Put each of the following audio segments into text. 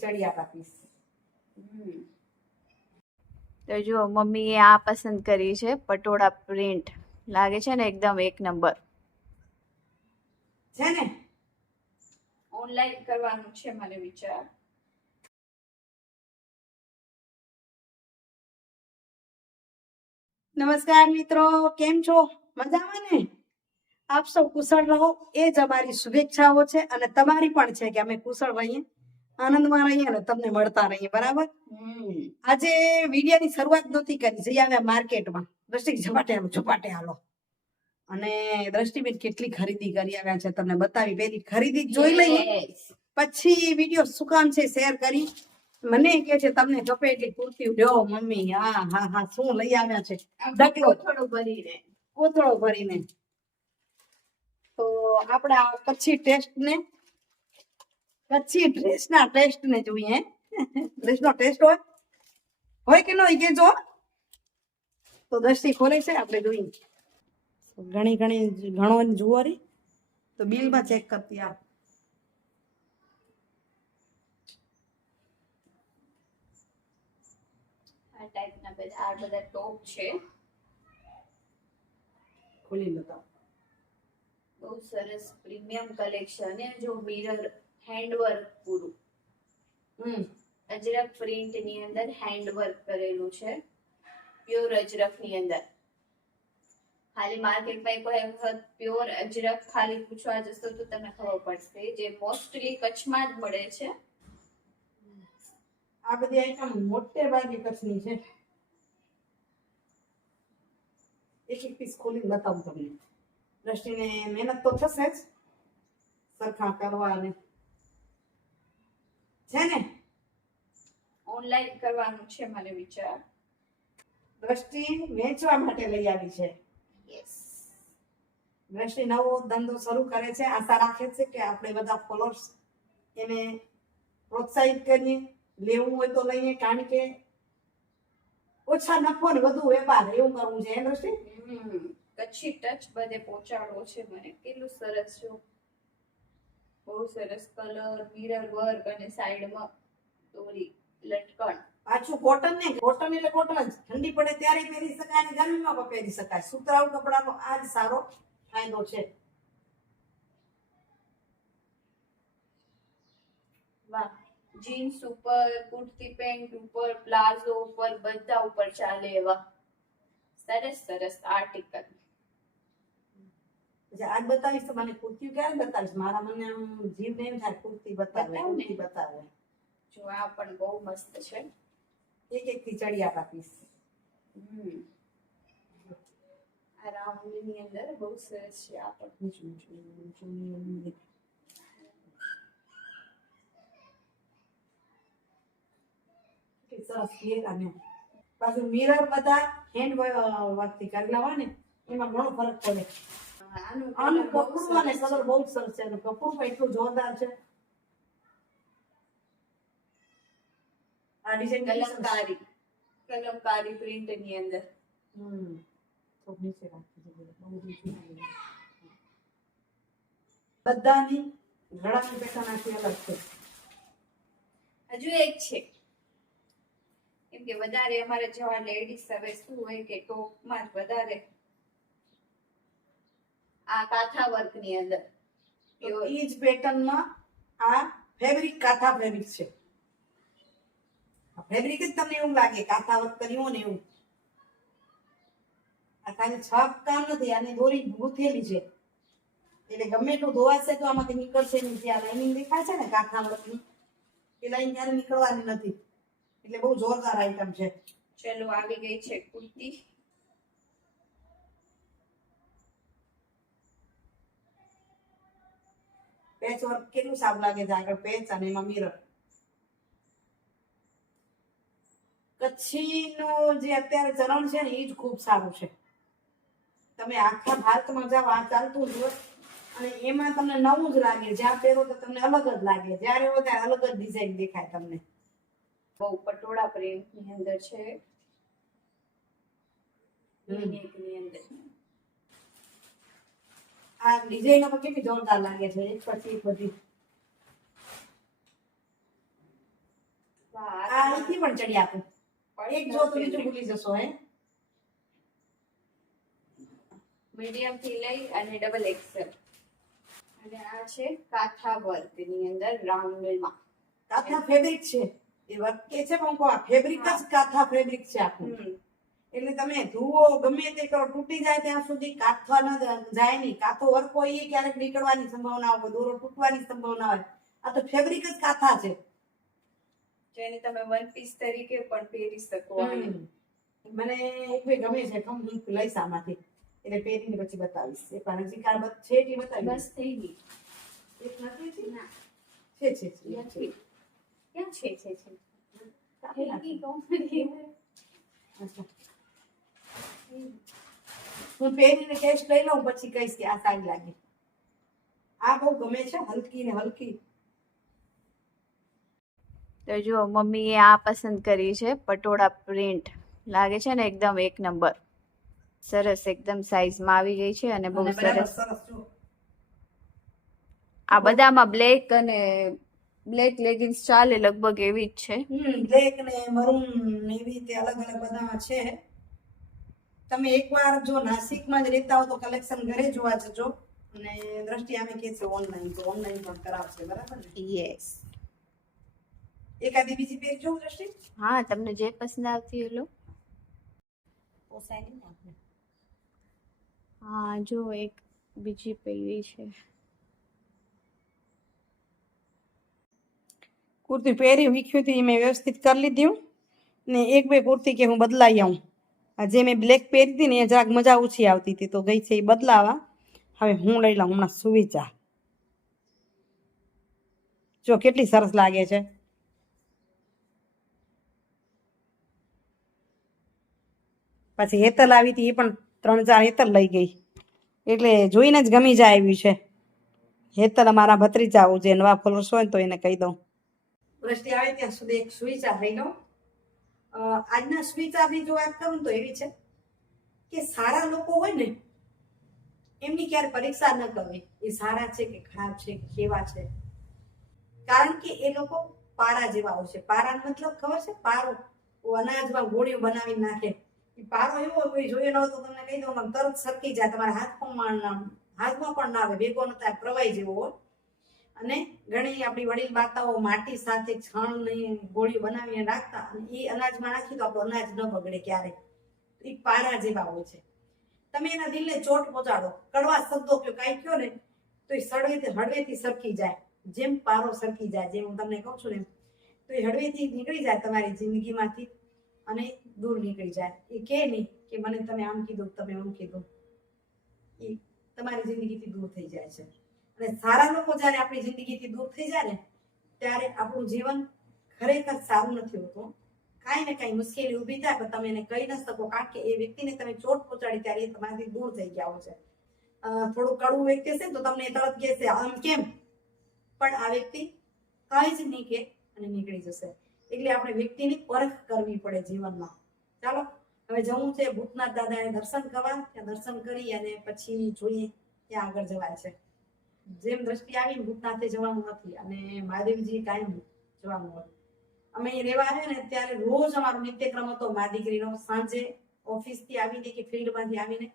ચડિયાત આપીશ તો જો મમ્મીએ આ પસંદ કરી છે પટોળા પ્રિન્ટ. લાગે છે ને એકદમ એક નંબર. છે ને? ઓનલાઈન કરવાનું છે મને વિચાર. નમસ્કાર મિત્રો કેમ છો? મજામાં ને? આપ સૌ કુશળ રહો. એ જ અમારી શુભેચ્છાઓ છે અને તમારી પણ છે કે અમે કુશળ રહીએ. આનંદમાં રહીએ તમને મળતા રહીએ બરાબર? આજે વિડીયોની શરૂઆત નહોતી કરી જઈ આવ્યા માર્કેટમાં. દ્રષ્ટિ ઝપાટે ઝપાટે હાલો અને દ્રષ્ટિબેન કેટલી ખરીદી કરી આવ્યા છે તમને બતાવી. પેલી ખરીદી જોઈ લઈએ. પછી વીડિયો શું કામ છે શેર કરી. મને કે છે તમને ગપે એટલી કુર્તી લ્યો મમ્મી હા હા હા શું લઈ આવ્યા છે? ડકલો. થોડો ભરીને. કોથળો ભરીને. તો આપણા કચ્છી ટેસ્ટ ને કચ્છી ડ્રેસ ના ટેસ્ટ ને જોઈએ ડ્રેસ નો ટેસ્ટ હોય. હોય કે ન હોય કેજો. તો દ્રષ્ટિ ખોલે છે આપણે જોઈએ. ઘણી ઘણી ઘણો જુવારી તો બિલમાં ચેક કરતી આપ આ ટાઈપના બધા આ બધા ટોપ છે. ખોલી બતાવો બહુ સરસ પ્રીમિયમ કલેક્શન જો મિરર હેન્ડવર્ક પૂરું. હમ અજરક પ્રિન્ટની અંદર હેન્ડવર્ક કરેલું છે. પ્યોર અજરકની અંદર. ખાલી માર્કેટમાં એક વખત પ્યોર અજરક ખાલી પૂછવા જશો તો તમને ખબર પડશે. જે મોસ્ટલી કચ્છમાં જ મળે છે. આ બધી આઈટમ મોટે ભાગે કચ્છની છે. એક એક પીસ ખોલી બતાવું તમને. દ્રષ્ટિને મહેનત તો થશે જ. સરખા કરવા અને છે ને? ઓનલાઈન કરવાનું છે મને વિચાર. દ્રષ્ટિ વેચવા માટે લઈ આવી છે. યસ દ્રષ્ટિ નવો ધંધો શરૂ કરે છે. આશા રાખે છે કે આપણે બધા ફોલોઅર્સ એને પ્રોત્સાહિત કરીએ લેવું હોય તો લઈએ. કારણ કે ઓછા નફો ને વધુ વેપાર એવું કરવું છે એ દ્રષ્ટિ? કચ્છી ટચ બધે પહોંચાડવો છે મને. કેટલું સરસ છે બહુ સરસ કલર મિરર વર્ક અને સાઈડમાં દોરી લટકણ. પાછું કોટન ને કોટન એટલે કોટન જ. ઠંડી પડે ત્યારે પહેરી શકાય અને ગરમીમાં પણ પહેરી શકાય. સુતરાઉ કપડાનો આ જ સારો ફાયદો છે. વાહ. જીન્સ ઉપર કુર્તી પેન્ટ ઉપર પ્લાઝો ઉપર બધા ઉપર ચાલે એવા. સરસ સરસ આર્ટિકલ પછી આજ બતાવીશ તો મને કુર્તી ક્યારે બતાવીશ? મારા મને જીવ એમ થાય કુર્તી બતાવે કુર્તી બતાવે. જો આ પણ બહુ મસ્ત છે. એક એક આ અંદર બહુ સરસ છે આ પણ. સરસ ઘેર અને પાછું મિરર બધા હેન્ડ વર્કથી કરેલા હોય ને એમાં ઘણો ફરક પડે. આનું આનું બહુ કપડું અને સરસ કલર છે. બહુ જ સરસ છે. અને કપડું પણ એટલું જોરદાર છે. આ ડિઝાઇન કલમકારી. કલમકારી પ્રિન્ટની અંદર. હમ. થોડું નીચે રાખી દો, બહુ નીચે ના લઈ. બધાની પેટર્ન આખી અલગ છે. હજુ એક છે. કેમ કે વધારે અમારે જવા લેડીઝ હવે શું હોય કે ટોપમાં જ વધારે આ કાથા વર્કની અંદર ઈ જ પેટર્નમાં આ ફેબ્રિક કાથા ફેબ્રિક છે. ફેબ્રિક જ તમને એવું લાગે કાથા વર્ક કર્યું ને એવું. આ ખાલી છાપ કામ નથી આની દોરી ગૂંથેલી છે. એટલે ગમે એટલું ધોવાશે તો આમાંથી નીકળશે નહીં. જે આ લાઇનિંગ દેખાય છે ને કાથા વર્કની એ લાઈન ક્યારે નીકળવાની નથી. એટલે બહુ જોરદાર આઈટમ છે. ચલો આવી ગઈ છે કુર્તી. પેચ વર્ક કેટલું સારું લાગે છે આગળ પેચ અને એમાં મિરર કચ્છીનું જે અત્યારે ચલણ છે ને એ જ ખૂબ સારું છે તમે આખા ભારતમાં જાઓ આ ચાલતું જ હોય અને એમાં તમને નવું જ લાગે જ્યાં પહેરો તો તમને અલગ જ લાગે જ્યારે હોય ત્યારે અલગ જ ડિઝાઇન દેખાય તમને બહુ પટોળા પ્રિન્ટની અંદર છે ની અંદર આ ડિઝાઇનો પણ કેટલી જોરદાર લાગે છે? એક પછી એક બધી. આ અહીંથી પણ ચડી આપું. એક જો તો બીજું ભૂલી જશો હે? મીડિયમથી લઈ અને ડબલ એક્સેલ અને આ છે કાથા વર્કની અંદર રાઉન્ડમાં કાથા ફેબ્રિક છે. એ વર્ક કે છે પણ આ ફેબ્રિક જ કાથા ફેબ્રિક છે આખું. એટલે તમે ધુવો ગમે તે કરો તૂટી જાય ત્યાં સુધી કાથવા ન જાય નહીં. કાથો વર્ક હોય એ ક્યારેક નીકળવાની સંભાવના હોય દોરો તૂટવાની સંભાવના હોય. આ તો ફેબ્રિક જ કાથા છે. જેને તમે વન પીસ તરીકે પણ પહેરી શકો મને એક બે ગમે છે કમ લઈશ આમાંથી. એટલે પહેરીને પછી બતાવીશ. એક વાર હજી બત- છે એટલી બતાવી? બસ થઈ ગઈ. એક નથી? છે ના છે. છે ક્યાં છે છે છે? થઈ ગઈ નાખો. અચ્છા. હું પહેરીને ટેસ્ટ લઈ લઉં પછી કહીશ કે આ સારી લાગી. આ બહુ ગમે છે હલકી ને હલકી. તો જો મમ્મીએ આ પસંદ કરી છે પટોળા પ્રિન્ટ લાગે છે ને એકદમ એક નંબર. સરસ એકદમ સાઈઝમાં આવી ગઈ છે અને બહુ સરસ. આ બધામાં બ્લેક અને બ્લેક લેગિન્સ ચાલે લગભગ એવી જ છે. બ્લેક ને મરૂન એવી રીતે અલગ અલગ બધામાં છે. તમે એકવાર જો નાસિકમાં જ રહેતા હો તો કલેક્શન ઘરે જોવા જજો. અને દ્રષ્ટિ અમે કે છે ઓનલાઈન તો ઓનલાઈન પણ કરાવશે બરાબર ને? યસ એકાદી બીજી પેર જોઉં દ્રષ્ટિ? હા તમને જે પસંદ આવતી હોય લો. પોસાય નહીં આપણે. હા જો એક બીજી પેલી છે. કુર્તી પહેરી વીખ્યું હતી મેં વ્યવસ્થિત કરી લીધી ને એક બે કુર્તી કે હું બદલાઈ આવું. જે મેં બ્લેક પહેરી હતી ને એ જરાક મજા ઓછી આવતી હતી તો ગઈ છે એ બદલાવા. હવે હું લઈ લઉં હમણાં સુવિચા જો કેટલી સરસ લાગે છે. પછી હેતલ આવી હતી એ પણ ત્રણ ચાર હેતલ લઈ ગઈ. એટલે જોઈને જ ગમી જાય એવી છે. હેતલ અમારા ભત્રીજા જે નવા ફોલોઅર્સ હોય તો એને કહી દઉં. વૃષ્ટિ આવે ત્યાં સુધી એક સુવિચાર લઈ લઉં. અ, આજના સ્મિતાની જો વાત કરું તો એવી છે કે સારા લોકો હોય ને, એમની ક્યારે પરીક્ષા ન કરવી. એ સારા છે કે ખરાબ છે કે કેવા છે? કારણ કે એ લોકો પારા જેવા હોય છે. પારા મતલબ ખબર છે? પારો અનાજમાં ગોળીઓ બનાવી નાખે. એ પારો એવો કોઈ જોયો ન હોય તો તમને કહી દઉં તરત સરકી જાય. તમારા હાથમાં હાથમાં પણ ના આવે. ભેગો ન થાય, પ્રવાહી જેવો હોય. અને ઘણી આપણી વડીલ માતાઓ માટી સાથે છાણની ગોળી બનાવીને રાખતા અને એ અનાજમાં નાખી તો આપણું અનાજ ન બગડે ક્યારે એ પારા જેવા હોય છે. તમે એના દિલને ચોટ પહોંચાડો. કડવા શબ્દો કયો કાંઈ કયો ને, તો એ સળવેથી, હળવેથી સરકી જાય. જેમ પારો સરકી જાય, જેમ હું તમને કહું છું ને તો એ હળવેથી નીકળી જાય તમારી જિંદગીમાંથી અને દૂર નીકળી જાય. એ કહે નહીં કે મને તમે આમ કીધું તમે આમ કીધું. એ તમારી જિંદગીથી દૂર થઈ જાય છે. અને સારા લોકો જ્યારે આપણી જિંદગીથી દૂર થઈ જાય ને, ત્યારે આપણું જીવન ખરેખર સારું નથી હોતું. કાંઈ ને કાંઈ મુશ્કેલી ઊભી થાય, પણ તમે એને કહી ન શકો, કારણ કે એ વ્યક્તિને તમે ચોટ પહોંચાડી ત્યારે એ તમારાથી દૂર થઈ ગયા છે. થોડું કડવું વ્યક્તિ ને, તો તમને તરત કહેશે આમ કેમ? પણ આ વ્યક્તિ કાંઈ જ નહીં કે અને નીકળી જશે. એટલે આપણે વ્યક્તિની પરખ કરવી પડે જીવનમાં. ચાલો, હવે જવું છે ભૂતનાથ દાદાને દર્શન કરવા. ત્યાં દર્શન કરી અને પછી જોઈએ ત્યાં આગળ જવાય છે. જેમ દ્રષ્ટિ આવી ભૂતનાથે જવાનું નથી અને મહાદેવજી કાયમ જવાનું હોય. અમે રહેવા આવ્યા ને ત્યારે રોજ અમારો નિત્યક્રમ હતો. મા દીકરીનો સાંજે ઓફિસથી આવીને કે ફિલ્ડમાંથી આવીને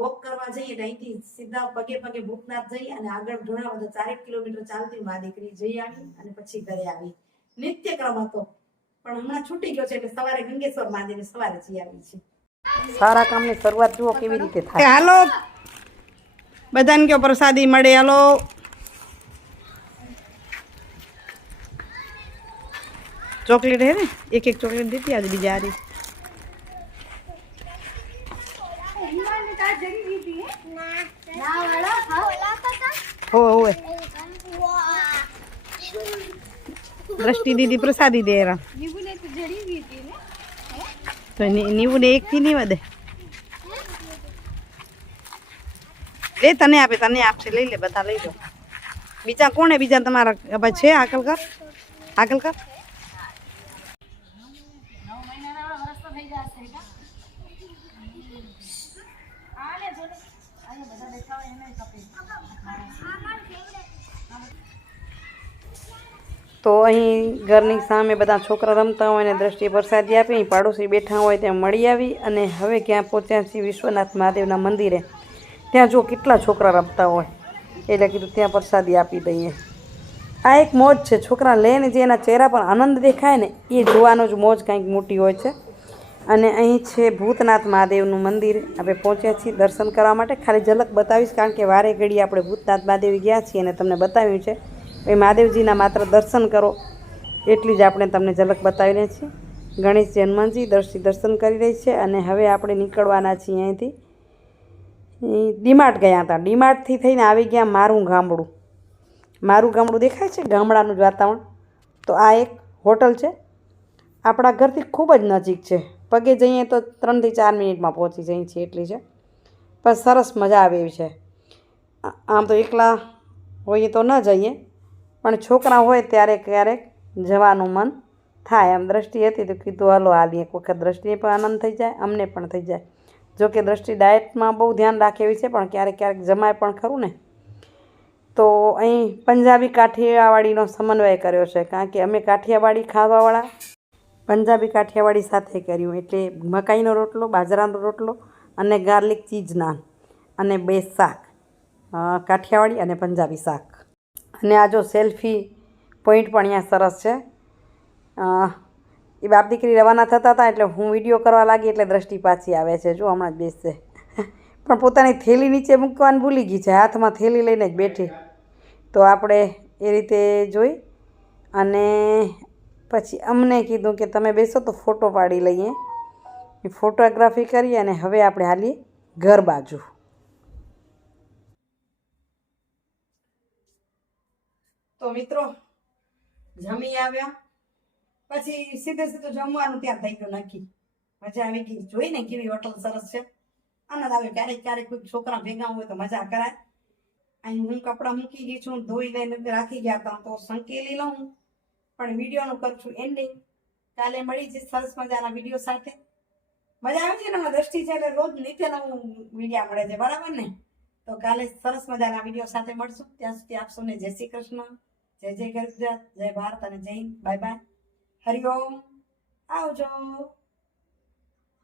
વોક કરવા જઈએ એટલે અહીંથી સીધા પગે પગે ભૂતનાથ જઈ અને આગળ ઘણા બધા ચારેક કિલોમીટર ચાલતી મા દીકરી જઈ આવી અને પછી ઘરે આવી. નિત્યક્રમ હતો. પણ હમણાં છૂટી ગયો છે એટલે સવારે ગંગેશ્વર મહાદેવને સવારે જઈ આવી છે. સારા કામની શરૂઆત જુઓ કેવી રીતે થાય. હાલો બધાને કયો પ્રસાદી મળે, હાલો. ચોકલેટ હે ને? એક એક ચોકલેટ દીધી, આજે બીજા હારી. હોવે હોવે દ્રષ્ટિ દીદી પ્રસાદી દે એરા. તો ની- નીવું ને એક થી નહીં વધે એ તને આપે, તને આપશે. લઈ લે, બધા લઈ લો. બીજા કોણે બીજા તમારા ભાઈ છે? આકલ કર. આકલ કર. તો અહીં ઘરની સામે બધા છોકરા રમતા હોય અને દ્રષ્ટિએ વરસાદી આપી, પાડોશી બેઠા હોય ત્યાં મળી આવી અને હવે ક્યાં પહોંચ્યા છીએ વિશ્વનાથ મહાદેવના મંદિરે. ત્યાં જો કેટલા છોકરા રમતા હોય. એટલે કીધું ત્યાં પ્રસાદી આપી દઈએ. આ એક મોજ છે. છોકરા લઈને જે એના ચહેરા પર આનંદ દેખાય ને, એ જોવાનો જ મોજ કંઈક મોટી હોય છે. અને અહીં છે ભૂતનાથ મહાદેવનું મંદિર. આપણે પહોંચ્યા છીએ દર્શન કરવા માટે. ખાલી ઝલક બતાવીશ, કારણ કે વારે ઘડી આપણે ભૂતનાથ મહાદેવ ગયા છીએ અને તમને બતાવ્યું છે. એ મહાદેવજીના માત્ર દર્શન કરો. એટલી જ આપણે તમને ઝલક બતાવીને છીએ. ગણેશજી હનુમાનજી દર્શી દર્શન કરી રહી છે અને હવે આપણે નીકળવાના છીએ અહીંથી. ડીમાર્ટ ગયા હતા. ડીમાર્ટથી થઈને આવી ગયા મારું ગામડું. મારું ગામડું દેખાય છે ગામડાનું જ વાતાવરણ? તો આ એક હોટલ છે. આપણા ઘરથી ખૂબ જ નજીક છે. પગે જઈએ તો ત્રણથી ચાર મિનિટમાં પહોંચી જઈએ છીએ એટલી છે. પણ સરસ મજા આવે એવી છે. આમ તો એકલા હોઈએ તો ન જઈએ, પણ છોકરા હોય ત્યારે ક્યારેક જવાનું મન થાય. આમ દ્રષ્ટિ હતી તો કીધું, હાલો હાલી એક વખત દ્રષ્ટિએ પણ આનંદ થઈ જાય, અમને પણ થઈ જાય. જો કે દ્રષ્ટિ ડાયટમાં બહુ ધ્યાન રાખે છે, પણ ક્યારેક ક્યારેક જમાય પણ ખરું ને. તો અહીં પંજાબી કાઠિયાવાડીનો સમન્વય કર્યો છે, કારણ કે અમે કાઠિયાવાડી ખાવાવાળા પંજાબી કાઠિયાવાડી સાથે કર્યું, એટલે મકાઈનો રોટલો, બાજરાનો રોટલો અને ગાર્લિક ચીઝ નાન અને બે શાક કાઠિયાવાડી અને પંજાબી શાક. અને આ જો સેલ્ફી પોઈન્ટ પણ અહીંયા સરસ છે એ બાપ દીકરી રવાના થતા હતા એટલે હું વીડિયો કરવા લાગી એટલે દ્રષ્ટિ પાછી આવે છે. જો હમણાં જ બેસશે. પણ પોતાની થેલી નીચે મૂકવાનું ભૂલી ગઈ છે. હાથમાં થેલી લઈને જ બેઠી. તો આપણે એ રીતે જોઈ અને પછી અમને કીધું કે તમે બેસો તો ફોટો પાડી લઈએ. ફોટોગ્રાફી કરી અને હવે આપણે હાલીએ ઘર બાજુ. તો મિત્રો, જમી આવ્યા. પછી સીધે સીધું જમવાનું ત્યાં થઈ ગયું નક્કી. મજા આવી ગઈ. જોઈ ને કેવી હોટલ સરસ છે. આનંદ આવે ક્યારેક ક્યારેક કોઈ છોકરા ભેગા હોય તો મજા કરાય. અહીં હું કપડાં મૂકી ગઈ છું. ધોઈ લઈને રાખી ગયા હતા. તો સંકેલી લઉં પણ વિડીયોનું કરું છું એન્ડિંગ કાલે મળી જઈશ સરસ મજાના વીડિયો સાથે. મજા આવે છે ને દ્રષ્ટિ છે એટલે રોજ નીચે નવું વીડિયો મળે છે. બરાબર ને? તો કાલે સરસ મજાના વીડિયો સાથે મળશું. ત્યાં સુધી આપ સૌને જય શ્રી કૃષ્ણ. જય જય ગુજરાત જય ભારત અને જય હિન્દ. Bye bye. હરિઓમ આવજો.